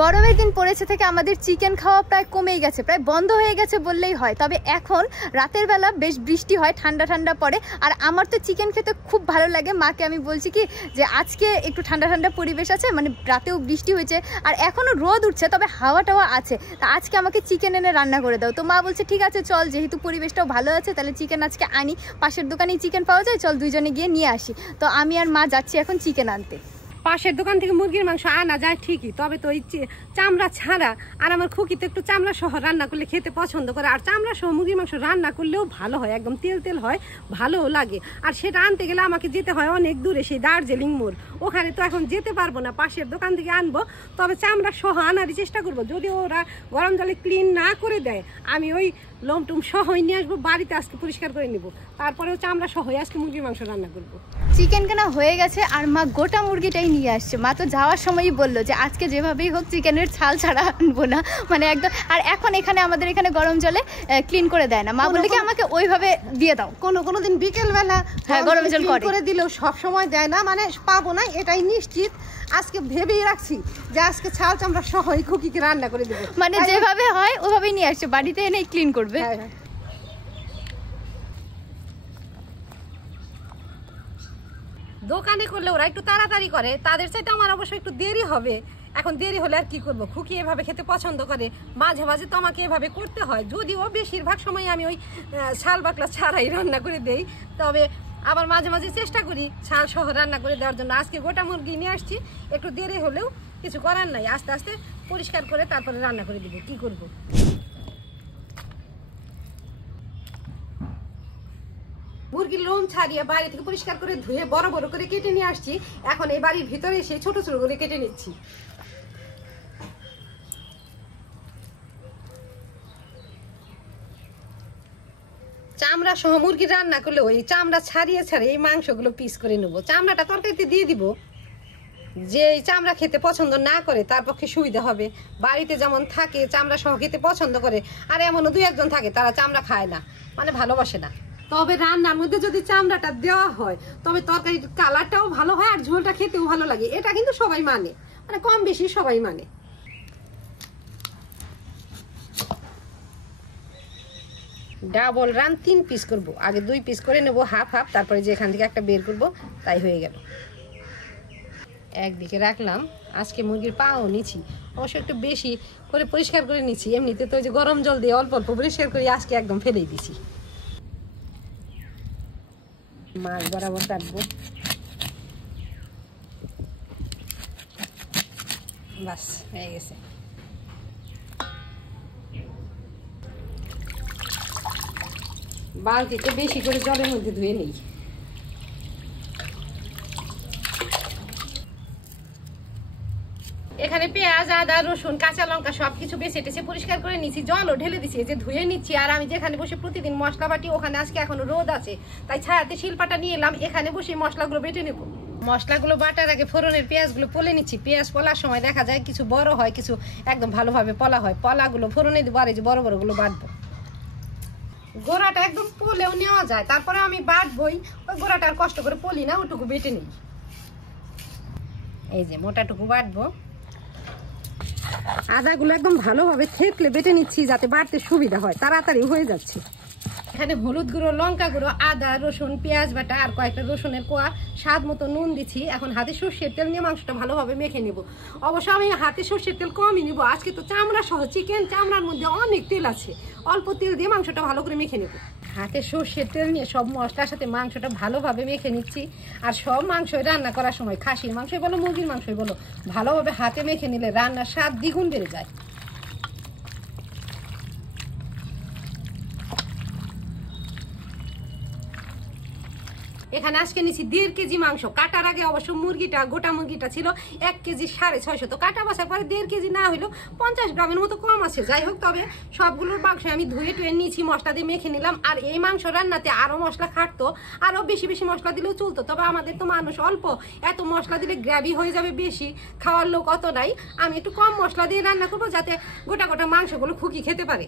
গরমের দিন পড়েছে থেকে আমাদের চিকেন খাওয়া প্রায় কমেই গেছে, প্রায় বন্ধ হয়ে গেছে বললেই হয়। তবে এখন রাতের বেলা বেশ বৃষ্টি হয়, ঠান্ডা ঠান্ডা পড়ে, আর আমার তো চিকেন খেতে খুব ভালো লাগে। মাকে আমি বলছি কি যে আজকে একটু ঠান্ডা ঠান্ডা পরিবেশ আছে, মানে রাতেও বৃষ্টি হয়েছে আর এখনও রোদ উঠছে, তবে হাওয়া টাওয়া আছে, তা আজকে আমাকে চিকেন এনে রান্না করে দাও। তো মা বলছে ঠিক আছে চল, যেহেতু পরিবেশটাও ভালো আছে তাহলে চিকেন আজকে আনি, পাশের দোকানেই চিকেন পাওয়া যায়, চল দুইজনে গিয়ে নিয়ে আসি। তো আমি আর মা যাচ্ছি এখন চিকেন আনতে। পাশের দোকান থেকে মুরগির মাংস আনা যায় ঠিকই, তবে তো ওই চামড়া ছাড়া, আর আমার খুকি তো একটু চামড়া সহ রান্না করলে খেতে পছন্দ করে, আর চামড়া সহ মুরগির মাংস রান্না করলেও ভালো হয়, একদম তেল তেল হয়, ভালোও লাগে। আর সেটা আনতে গেলে আমাকে যেতে হয় অনেক দূরে, সেই দার্জিলিং মোড়, ওখানে তো এখন যেতে পারবো না, পাশের দোকান থেকে আনবো। তবে চামড়া সহ আনারই চেষ্টা করবো, যদি ওরা গরম জলে ক্লিন না করে দেয় আমি ওই লোমটুম সহই নিয়ে আসবো, বাড়িতে আজকে পরিষ্কার করে নেবো, তারপরেও চামড়া সহই আজকে মুরগির মাংস রান্না করবো। চিকেন কেনা হয়ে গেছে আর মা গোটা মুরগিটাই নিয়ে আসছে। মা তো যাওয়ার সময়ই বললো যে আজকে যেভাবেই হোক চিকেনের ছাল ছাড়া আনবো না, মানে একদম। আর এখন এখানে আমাদের এখানে গরম জলে ক্লিন করে দেয় না, মা বললে কি আমাকে ওইভাবে দিয়ে দাও। কোনো দিন বিকেলবেলা হ্যাঁ গরম জল করে দিলেও সব সময় দেয় না, মানে পাবো না এটাই নিশ্চিত। আজকে ভেবেই রাখছি যে আজকে ছাল চামড়া সহই খুকিকে রান্না করে দেবো, মানে যেভাবে হয় ওভাবেই নিয়ে আসছে, বাড়িতে এনে ক্লিন করবে। দোকানে করলে ওরা একটু তাড়াতাড়ি করে, তাদের চাইতে আমার অবশ্য একটু দেরি হবে। এখন দেরি হলে আর কি করবো, খুকি এভাবে খেতে পছন্দ করে, মাঝে মাঝে তো আমাকে এভাবে করতে হয়, যদিও বেশিরভাগ সময় আমি ওই ছাল বাকলা ছাড়াই রান্না করে দেই, তবে আবার মাঝে মাঝে চেষ্টা করি ছাল সহ রান্না করে দেওয়ার জন্য। আজকে গোটা মুরগি নিয়ে আসছি, একটু দেরি হলেও কিছু করার নাই, আস্তে আস্তে পরিষ্কার করে তারপরে রান্না করে দিব, কি করব। মুরগির লোম ছাড়িয়ে বাইরে থেকে পরিষ্কার করে ধুয়ে বড় বড় করে কেটে নিয়ে আসছি, এখন এই বাড়ির ভিতরে এসে ছোট ছোট করে কেটে নিচ্ছি। চামড়া সহ মুরগি রান্না করলে ওই চামড়া ছাড়িয়ে ছাড়িয়ে এই মাংসগুলো পিস করে নেবো, চামড়াটা তরকারিতে দিয়ে দিব। যে চামড়া খেতে পছন্দ না করে তার পক্ষে সুবিধা হবে, বাড়িতে যেমন থাকে চামড়া সহ খেতে পছন্দ করে, আর এমনও দুই একজন থাকে তারা চামড়া খায় না, মানে ভালোবাসে না। তবে রান্নার মধ্যে যদি চামড়াটা দেওয়া হয় তবে তরকারির কালারটাও ভালো হয় আর ঝোলটা খেতেও ভালো লাগে, এটা কিন্তু সবাই মানে, মানে কম বেশি সবাই মানে। ডাবল রান 3 পিস করব, আগে 2 পিস করে নেব হাফ হাফ, তারপরে যে এখান থেকে একটা বের করব, তাই হয়ে গেল। একদিকে রাখলাম, আজকে মুরগির পাও নিচ্ছি, অবশ্য একটু বেশি করে পরিষ্কার করে নিচ্ছি, এমনিতে তো যে গরম জল দিয়ে অল্প অল্প পরিষ্কার করে আজকে একদম ফেলেই দিছি। মাছ বরাবর কাটবো, বাস হয়ে গেছে। বালতিতে বেশি করে জলের মধ্যে ধুয়ে নেই। এখানে পেঁয়াজ আদা রসুন কাঁচা লঙ্কা সবকিছু বেছে টেছে পরিষ্কার করে নিচ্ছি, জলও ঢেলে দিচ্ছি, যে ধুয়ে নিচ্ছি। আর আমি যেখানে বসে প্রতিদিন মশলা বাটি, ওখানে আজকে এখনো রোদ আছে, তাই ছায়াতে শিলপাটা নিয়ে এলাম, এখানে বসে মশলাগুলো বেটে নেব। মশলাগুলো বাটার আগে ফোড়নের পেঁয়াজগুলো পলে নিচ্ছি, পেঁয়াজ পলার সময় দেখা যায় কিছু বড় হয়, কিছু একদম ভালোভাবে পলা হয়, পলাগুলো ফোড়নে দেবো, আর এই যে বড় বড়গুলো বাটবো। গোড়াটা একদম পলেও নেওয়া যায়, তারপরে আমি বাটবই, ওই গোড়াটা আর কষ্ট করে পলি না, ওটুকু বেটে নিই। এই যে মোটাটুকু বাটবো, আদাগুলো একদম ভালোভাবে থেতলে বেটে নিচ্ছি যাতে বাটতে সুবিধা হয়, তাড়াতাড়ি হয়ে যাচ্ছে। এখানে হলুদ গুঁড়ো, লঙ্কা গুঁড়ো, আদা রসুন পেঁয়াজ বাটা আর কয়েকটা রসুনের কোয়া, স্বাদ মতো নুন দিচ্ছি। এখন হাতে সর্ষের তেল নিয়ে মাংসটা ভালোভাবে মেখে নেব, অবশ্য আমি হাতে সর্ষের তেল কমই নিব, আজকে তো চামড়া সহ চিকেন, চামড়ার মধ্যে অনেক তেল আছে, অল্প তেল দিয়ে মাংসটা ভালো করে মেখে নেব। হাতে সর্ষের তেল নিয়ে সব মশলার সাথে মাংসটা ভালোভাবে মেখে নিচ্ছি। আর সব মাংসই রান্না করার সময়, খাসির মাংসই বলো মুরগির মাংসই বলো, ভালোভাবে হাতে মেখে নিলে রান্নার স্বাদ দ্বিগুণ বেড়ে যায়। এখানে আজকে নিচ্ছি 1.5 কেজি মাংস, কাটার আগে অবশ্য মুরগিটা গোটা মুরগিটা ছিল 1 কেজি 650, তো কাটা বসার পরে 1.5 কেজি না হইলেও 50 গ্রামের মতো কম আছে, যাই হোক। তবে সবগুলোর মাংস আমি ধুয়ে টুয়ে নিয়েছি, মশলা দিয়ে মেখে নিলাম। আর এই মাংস রান্নাতে আরো মশলা খাটতো, আরো বেশি বেশি মশলা দিলেও চলতো, তবে আমাদের তো মানুষ অল্প, এত মশলা দিলে গ্রেভি হয়ে যাবে বেশি, খাওয়ার লোক অত নাই, আমি একটু কম মশলা দিয়ে রান্না করবো যাতে গোটা গোটা মাংসগুলো খুকি খেতে পারে।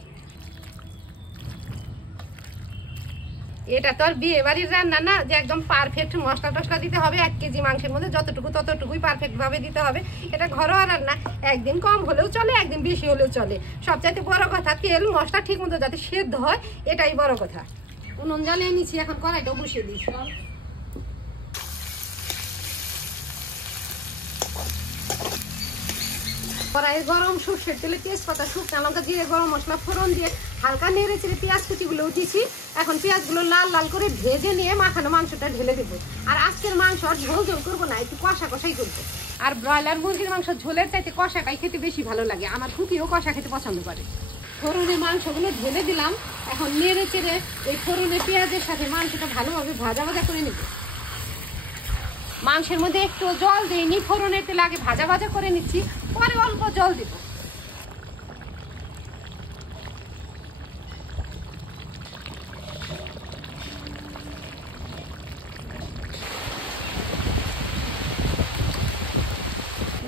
এটা তো আর বিয়ে বাড়ির রান্না না যে একদম পারফেক্ট মশলা টসলা দিতে হবে। 1 কেজি মাংসের মধ্যে যতটুকু ততটুকুই পারফেক্ট ভাবে দিতে হবে। এটা ঘরোয়া রান্না, একদিন কম হলেও চলে, একদিন বেশি হলেও চলে। সবচাইতে বড় কথা তেল মশলা ঠিক মতো যাতে সেদ্ধ হয়, এটাই বড় কথা। উনুন জ্বালিয়ে নিচ্ছি, এখন কড়াইটা বসিয়ে দিচ্ছি। কড়াইয়ে গরম সরষের তেলে তেজপাতা, শুকনো লঙ্কা, জিরে, গরম মশলা ফোড়ন দিয়ে হালকা নেড়ে চেড়ে পেঁয়াজ কুচিগুলো উঠিয়েছি। এখন পেঁয়াজগুলো লাল লাল করে ভেজে নিয়ে মাখানো মাংসটা ঢেলে দেবো। আর আজকের মাংস আর ঝোল ঝোল করবো না, একটু কষা কষাই করবো। আর ব্রয়লার মুরগির মাংস ঝোলের চাইতে কষাটাই খেতে বেশি ভালো লাগে। আমার খুকিও কষা খেতে পছন্দ করে। ফোড়নের মাংসগুলো ঢেলে দিলাম। এখন নেড়ে চেড়ে এই ফোড়নের পেঁয়াজের সাথে মাংসটা ভালোভাবে ভাজা ভাজা করে নেব। মাংসের মধ্যে একটু জল দিইনি, ফোড়নের তেলে আগে ভাজা ভাজা করে নিচ্ছি, পরে অল্প জল দিব।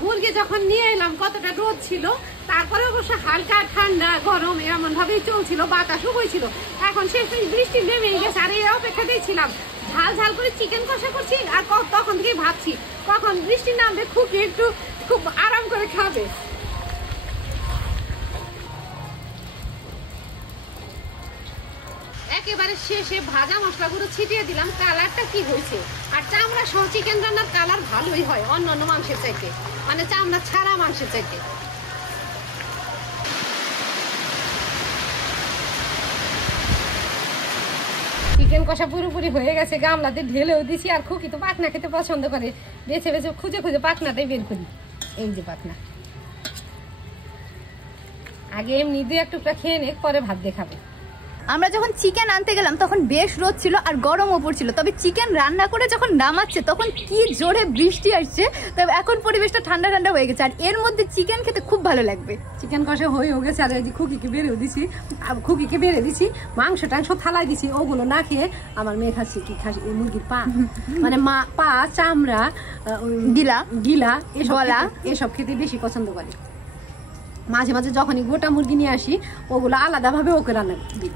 মুরগি যখন নিয়ে এলাম কতটা রোদ ছিল, তারপরে অবশ্য হালকা ঠান্ডা গরম এমন ভাবেই চলছিল, বাতাসও বইছিল। এখন শেষ বৃষ্টি নেমেই গেছে, আর এই অপেক্ষাতেই ছিলাম। ঝাল ঝাল করে চিকেন কষা করছি, আর তখন থেকেই ভাবছি কখন বৃষ্টি নামবে, খুবই একটু খুব আরাম করে খাবে। একেবারে শেষে ভাজা মশলাগুলো ছিটিয়ে দিলাম। কালারটা কি হয়েছে! আর চামড়া সহ চিকেন রান্নার কালার ভালোই হয় অন্যান্য মাংসের চাইতে, মানে চামড়া ছাড়া মাংসের চাইতে। চিকেন কষা পুরোপুরি হয়ে গেছে, গামলাতে ঢেলেও দিছি। আর খুকি তো পাখনা খেতে পছন্দ করে, বেছে বেছে খুঁজে খুঁজে পাখনাটাই বের করি। এই যে পাখনা, আগে এমনি 2-1 টুকরা খেয়ে নে, পরে ভাত দেখাবে। আমরা যখন চিকেন আনতে গেলাম তখন বেশ রোদ ছিল আর গরমও পড়ছিল, তবে চিকেন রান্না করে যখন নামাচ্ছে তখন কি জোরে বৃষ্টি আসছে। তবে এখন পরিবেশটা ঠান্ডা ঠান্ডা হয়ে গেছে, আর এর মধ্যে চিকেন খেতে খুব ভালো লাগবে। চিকেন কষা হয়েও গেছে, আর এই যে খুকিকে বেড়ে দিছি, মাংস টাংস থালায় দিছি। ওগুলো না খেয়ে আমার মেয়ে খাচ্ছি কি খাসি মুরগির পা, মানে পা, চামড়া, গিলা এসব খেতে বেশি পছন্দ করে। মাঝে মাঝে যখনই গোটা মুরগি নিয়ে আসি, ওগুলো আলাদাভাবে ওকে রান্না দিই।